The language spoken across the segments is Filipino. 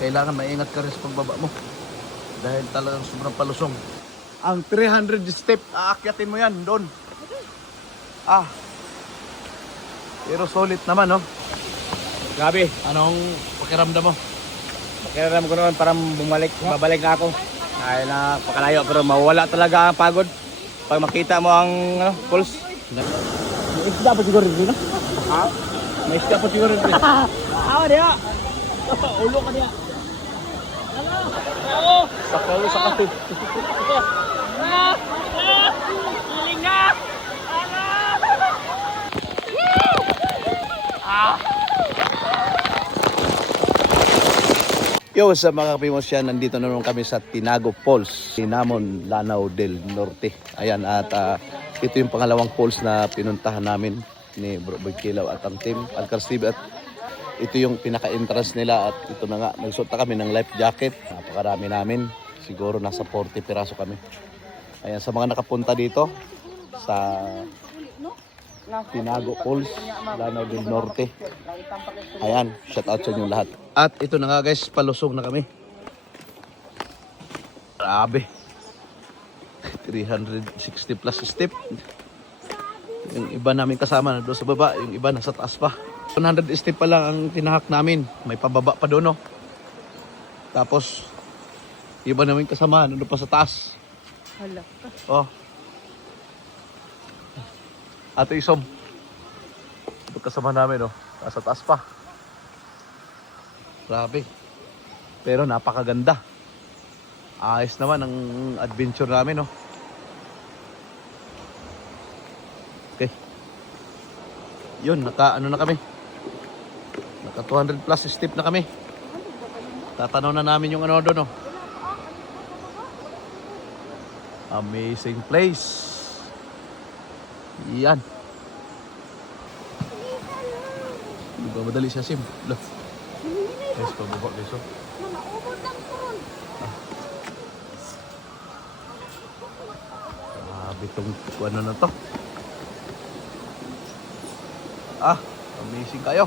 kailangan maingat ka rin sa pagbaba mo. Dahil talagang sobrang palusong. Ang 300 step, aakyatin mo yan doon. Ah. Pero solid naman, no? Grabe. Anong pakiramdam mo? Pakiramdam ko naman parang babalik na ako. Dahil na pakalayo pero mawala talaga ang pagod. Pag makita mo ang pulse. May isda pa siguro rin, no? Ha? May isda pa siguro rin. Awa niya! Ulo ka niya. Sakalo sa kapit. Hiling na! Yo, sa mga kapimos yan, nandito na naman kami sa Tinago Falls, Sinamon, Lanao del Norte. Ayan, at ito yung pangalawang falls na pinuntahan namin ni Bro Boy Kilaw at ang team Alcars TV. At ito yung pinaka-entrance nila at ito na nga, nagsuot na kami ng life jacket. Napakarami namin, siguro nasa 40 piraso kami. Ayan, sa mga nakapunta dito sa Tinago Falls, Lanao del Norte. Ayan, shout out sa inyo lahat. At ito na nga guys, palusog na kami. Grabe. 360 plus step. Yung iba namin kasama na doon sa baba, yung iba nasa taas pa. 100 step pa lang ang tinahak namin. May pababa pa doon, no? Tapos, iba namin kasama, nandun pa sa taas. Hala. Oh. Ate Isom. Ito kasama namin, oh. Nasa taas pa. Grabe. Pero napakaganda. Ayos naman ang adventure namin, oh. Okay. Yun, ano na kami. Naka 200 plus step na kami. Tatanaw na namin yung ano doon, oh. Amazing place. Yan. Hindi ba madali siya, Sim? Look. Guys, pababa guys, oh. Grabe itong ano na to. Ah, amazing kayo.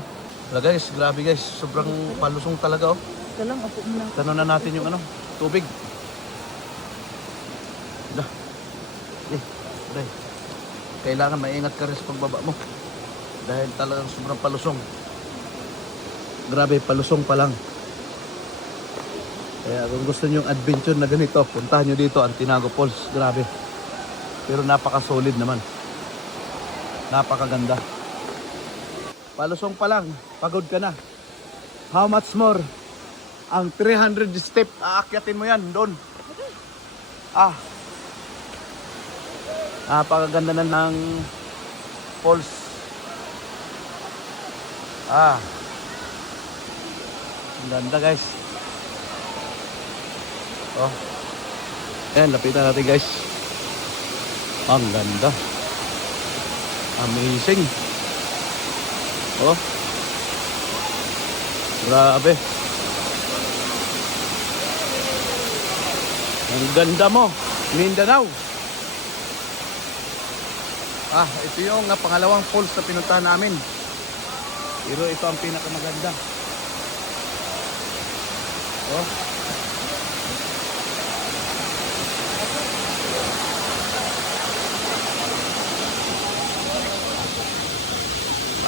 Wala guys, grabe guys. Sobrang palusong talaga, oh. Ito lang, ako muna. Tanong na natin yung ano, tubig. Dah. Dahil. Kailangan maingat ka rin sa pagbaba mo. Dahil talagang sobrang palusong. Grabe, palusong pa lang. Kaya kung gusto nyo yung adventure na ganito, puntahan nyo dito ang Tinago Falls. Grabe. Pero napaka-solid naman. Napakaganda. Palusong pa lang, pagod ka na. How much more? Ang 300 step, aakyatin mo yan doon. Ah. Napakaganda na ng falls. Ah. Ang ganda guys. Oh. Ayan, lapitan natin guys. Ang ganda. Amazing. Oh. Grabe. Ang ganda mo. Mindanao. Ah, ito yung pangalawang falls na pinuntahan namin. Pero ito ang pinakamaganda. Oh.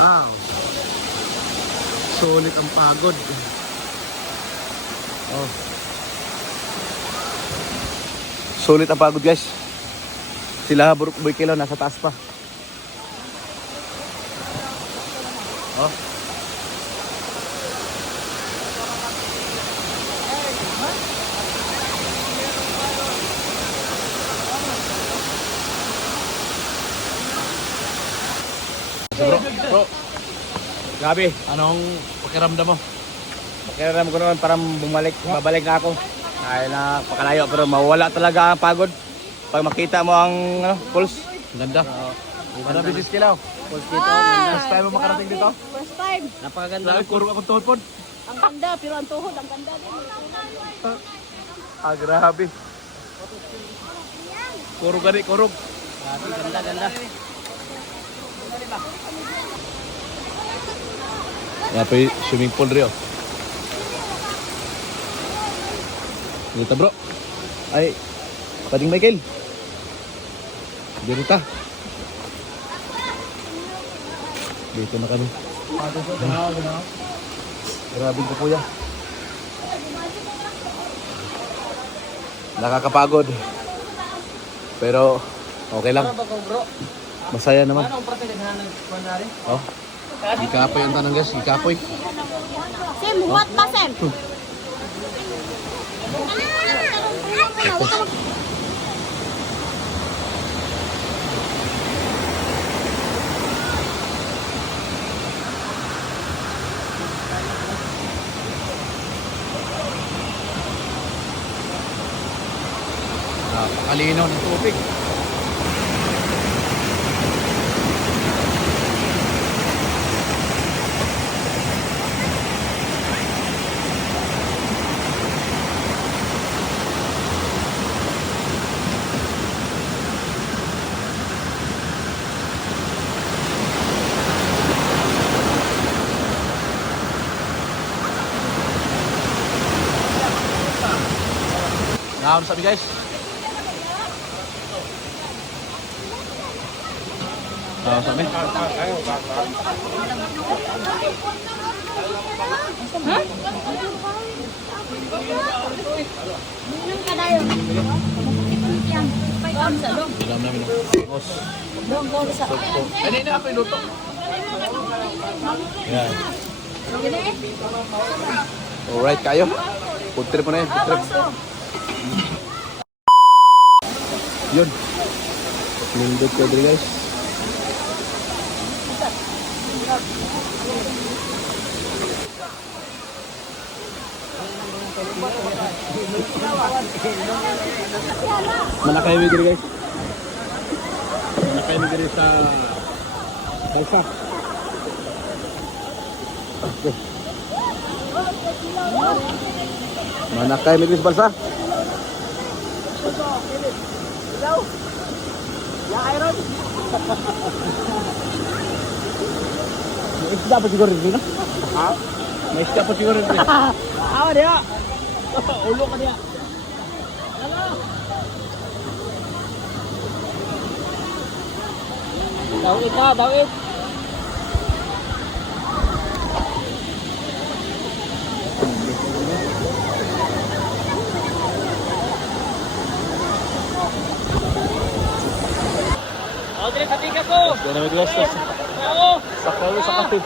Wow. Sulit ang pagod. Oh. Sulit ang pagod guys. Sila Bro Boy Kilaw nasa taas pa. Oh. Bro, Grabe. anong pakiramdam mo? Pakiramdam ko naman parang babalik na ako. Dahil na pakalayo pero mawala talaga ang pagod. Pag makita mo ang pulse. Ganda. Ano Bisis Kilaw? Pulse dito. First time mo makarating dito? First time. Napakaganda. Grabe, kurog akong tuhod po. Ang ganda, pero ang tuhod, ang ganda din. Ah, grabe. Kurog gani, kurog. Grabe, ganda. Yan po yung swimming pool rin. Dito bro. Ay, Pading Michael. Dito ta. Dito na kami. Grabe ko kuya. Nakakapagod. Pero okay lang. Masaya naman. Oh. Ikapoy ang tanong guys, ikapoy. Sim, huwat pa, Sim. Napakalinaw ng tubig. Naon sabi guys. Naon sabi. Minum ka dayo. Yan. Pagkaon sa dong. Alam namin. Os. Dong, sa. Ano na ako iluto? Yan. Alright kayo. Food trip mo na yun. Food trip. Yun. Nindot ko dito guys. Manakay mo dito guys. Manakay mo dito sa balsa. Okay. Manakay mo dito sa balsa. May isda pa siguro rin, no? Ha? May isda pa siguro rin. Awa dia. Ulo ka dia. Dawit ka, dawit. Oh, dire sa tika ko. Yan na may gusto. Oo. Sakay sa kape.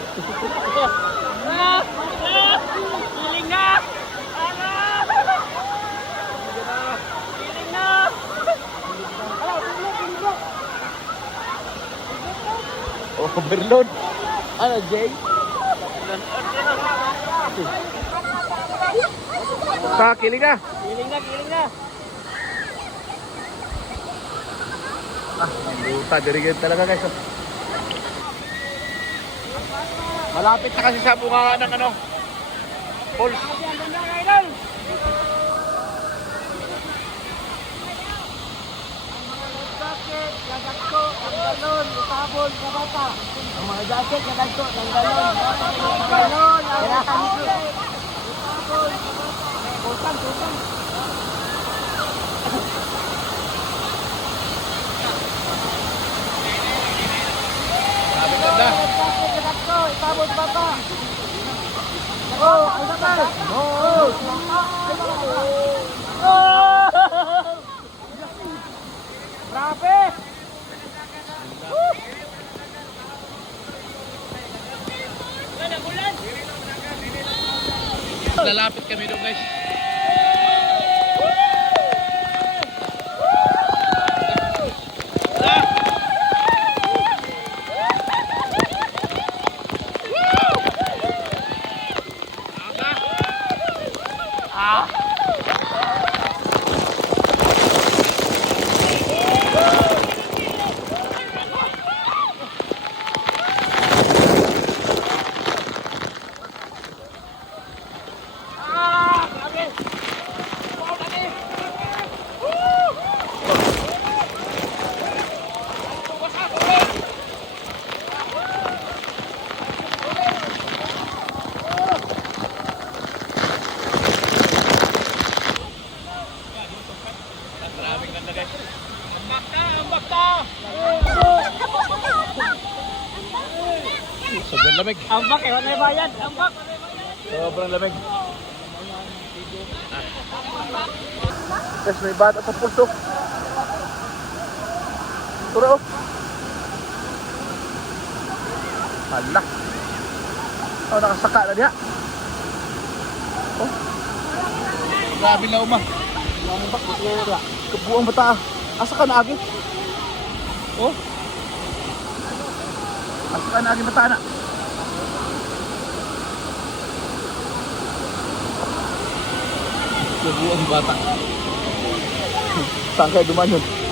Piling na! Piling na! Oh, overload. Ano, Jay? Kiling na. Piling na, piling na! Buta, dirigin talaga guys. Malapit na kasi sa bunga ng ano, falls. Ang mga jacket na dagko ng galon. Galon, Sultan. Sabi ko na. Itabot bata. Oh, ay sakal. Oh. Grabe. Lalapit kami doon guys. lamig. Ambak eh, wala bayad. Ambak. Sobrang lamig. Guys, may bata sa pulso. Turo. Hala. Oh, nakasaka na diha. Oh. Grabe na uma. Lambak butera. Kebuang bata. Asa ka na agi? Oh. Asa ka na agi bata na? Kebuang bata. Saan kayo duman yun?